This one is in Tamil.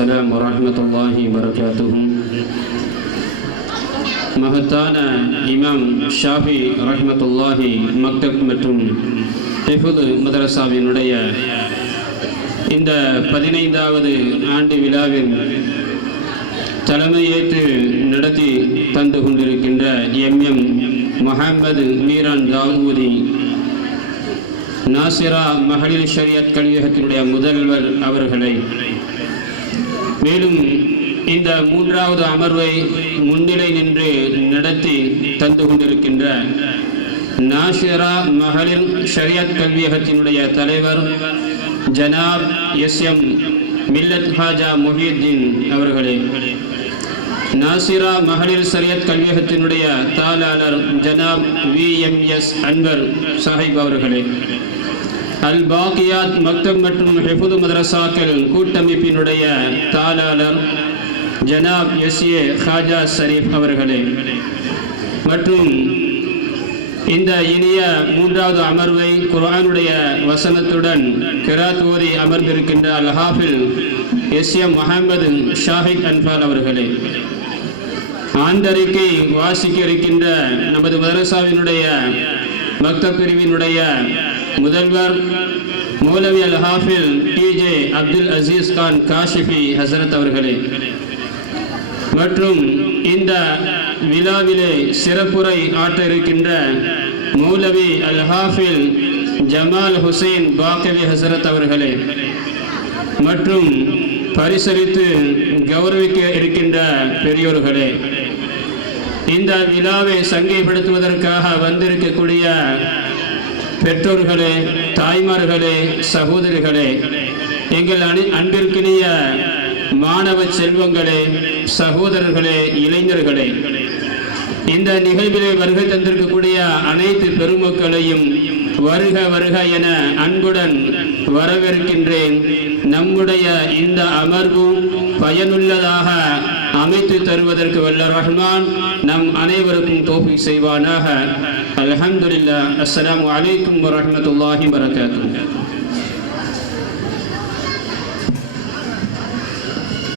السلام ورحمة الله وبركاته. மகத்தான இமாம் ஷாஃபி ரஹ்மத்துல்லாஹி மக்தப் மற்றும் ஹிஃபுது மதரசாவினுடைய இந்த 15வது ஆண்டு விழாவில் தலைமையேற்று நடத்தி தந்து கொண்டிருக்கின்ற எம்எம் முஹம்மது மீரான் தாவூதி நாசிரா மகளிர் ஷரியத் கல்வியகத்தினுடைய முதல்வர் அவர்களை, மேலும் இந்த 3வது அமர்வை முன்னிலை நின்று நடத்தி தந்து கொண்டிருக்கின்ற நாசிரா மகளிர் ஷரியத் கல்வியகத்தினுடைய தலைவர் ஜனாப் எஸ்எம் மில்லத் ஹாஜா முஹியுத்தீன் அவர்களே, நாசிரா மகளிர் ஷரியத் கல்வியகத்தினுடைய தாளாளர் ஜனாப் விஎம்எஸ் அன்வர் சாஹிப் அவர்களே, அல் பாக்கியாத் மக்தப் மற்றும் ஹிஃபுது மதரசாக்கள் கூட்டமைப்பினுடைய தாளாளர் ஜனாப் எஸ்ஏ ஹாஜா ஷரீப் அவர்களே, மற்றும் இந்த இனிய 3வது அமர்வை குர்ஆனுடைய வசனத்துடன் கிராத் ஓதி அமர்ந்திருக்கின்ற அல் ஹாஃபில் எஸ்எம் முஹம்மது ஷாஹித் அன்பால் அவர்களே, ஆண்டறிக்கை வாசிக்க இருக்கின்ற நமது மதரசாவினுடைய மக்தப் பிரிவினுடைய முதல்வர் மௌலவி அல் ஹாஃபில் டிஜே அப்துல் அசீஸ் கான் காஷிஃபி ஹசரத் அவர்களே, மற்றும் இந்த விழாவிலே சிறப்புரை ஆற்ற இருக்கின்ற மௌலவி அல் ஹாஃபில் ஜமால் ஹுசைன் பாக்கவி ஹசரத் அவர்களே, மற்றும் பரிசளித்து கௌரவிக்க இருக்கின்ற பெரியோர்களே, இந்த விழாவை சங்கைப்படுத்துவதற்காக வந்திருக்கக்கூடிய பெற்றோர்களே, தாய்மார்களே, சகோதரிகளே, எங்கள் அன்பிற்கினிய மாணவ செல்வங்களே, சகோதரர்களே, இளைஞர்களே, இந்த நிகழ்விலே வருகை தந்திருக்கக்கூடிய அனைத்து பெருமக்களையும் வருக வருக என அன்புடன் வரவேற்கின்றேன். நம்முடைய இந்த அமர்வு பயனுள்ளதாக அமைத்து தருவதற்கு வல்ல ரஹ்மான் நம் அனைவருக்கும் தௌஃபீக் செய்வானாக. அல்ஹம்துலில்லாஹ். அஸ்ஸலாமு அலைக்கும் வரஹ்மத்துல்லாஹி வபரகாத்துஹு.